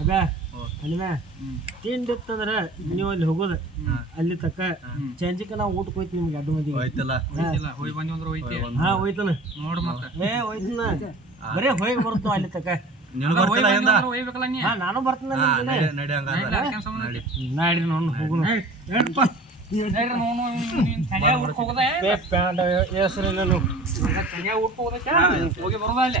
ಅದ. ಅಲ್ಲಿನ ತಿಂಡಿ ಇತ್ತಂದ್ರ ನೀವು ಅಲ್ಲಿ ಹೋಗೋದ. ಅಲ್ಲಿ ತಕ್ಕ ಚಂಜಿಕ ನಾವು ಊಟಕ್ಕೆ ಹೋಯ್ತು ನಿಮ್ಗೆ ಅದು ಮಂದಿಗೆ. ಹೋಯ್ತಲ್ಲ? ಹೋಗಿ ಬಂದ್ವಿ ಅಂದ್ರೆ ಹೋಯ್ತಿ. ಹಾ ಹೋಯ್ತನ. ನೋಡು ಮತ್ತೆ. ಏ ಹೋಯ್ತನ. ಬರೇ ಹೋಗಿ ಬರ್ತಾವ ಅಲ್ಲಿ ತಕ್ಕ. ನಾನು ಬರ್ತೀನಿ ನಡಿ ನಡಿ? ಪ್ಯಾಂಟ್ ಹೆಸರಿಲ್ಲ? ಹೋಗಿ ಬರೋದ ಅಲ್ಲೇ?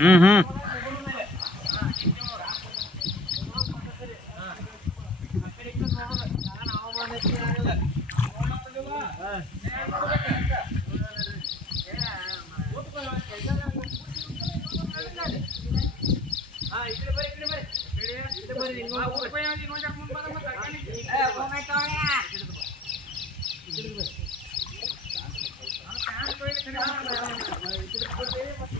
ಹೋಯ್ತು. ನೀ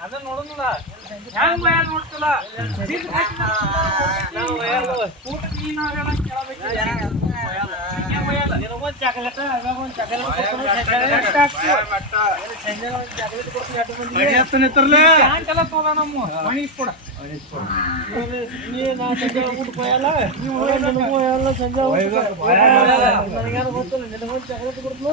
ಅದನ್ನ ನೋಡೋದಿಲ್ಲ ಹೆಂಗ್? ಚಾಕ್ಲೇಟ್ ಒಂದು ಚಾಕಲೇಟ್ ತೋದ ನಮ್ಮ ಸಂಜೆ ಗೊತ್ತಿಲ್ಲ ನಿನಗೊಂದು ಚಾಕ್ಲೇಟ್ ಕೊಡ್ತು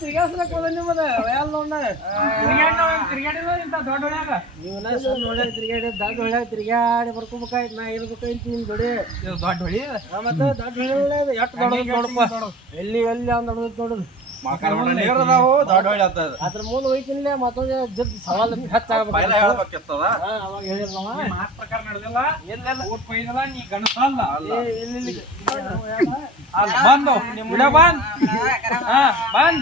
ತಿರ್ಗಾಸ್ಲಕ್ ಹೋದ ನಿಮ್ಮದ ಹೋಯಲ್ಲ ನೋಡ ದೊಡ್ಡ ತಿರ್ಗಾಡಿ ದೊಡ್ಡ ಬರ್ಕೋಬೇಕಾಯ್ತು ನಾ ಇರ್ಬೇಕಾಯ್ತು ದೊಡ್ಡ ಹೊಳಿ ಮತ್ತೆ ದೊಡ್ಡ ಹೊಳ್ಯಾಗ ಎಷ್ಟು ನೋಡಪ್ಪ ಎಲ್ಲಿ ಎಲ್ಲಿ ದೊಡ್ಡದು ನೋಡುದು ಅದ್ರ ಮೂಲ ಹೋಯ್ತಿನ್ಲೆ ಮತ್ತೊಂದು ಜಗ್ ಸವಾಲ್ ಹೆಚ್ಚಾಗಬೇಕು ಅವಾಗ ಹೇಳಿರ್ಲವ ಮಾತ್ ಪ್ರಕಾರ ನಡೆದಿಲ್ಲ. ಎಲ್ಲೆಲ್ಲ ಊಟ ಕೊಯ್ದಿಲ್ಲ ನೀ ಗಣಸಲ್ಲ ಇಲ್ಲ ಬಂದು ವಿಡಿಯೋ ಬಂದ್. ಹಾ ಬಂದ್.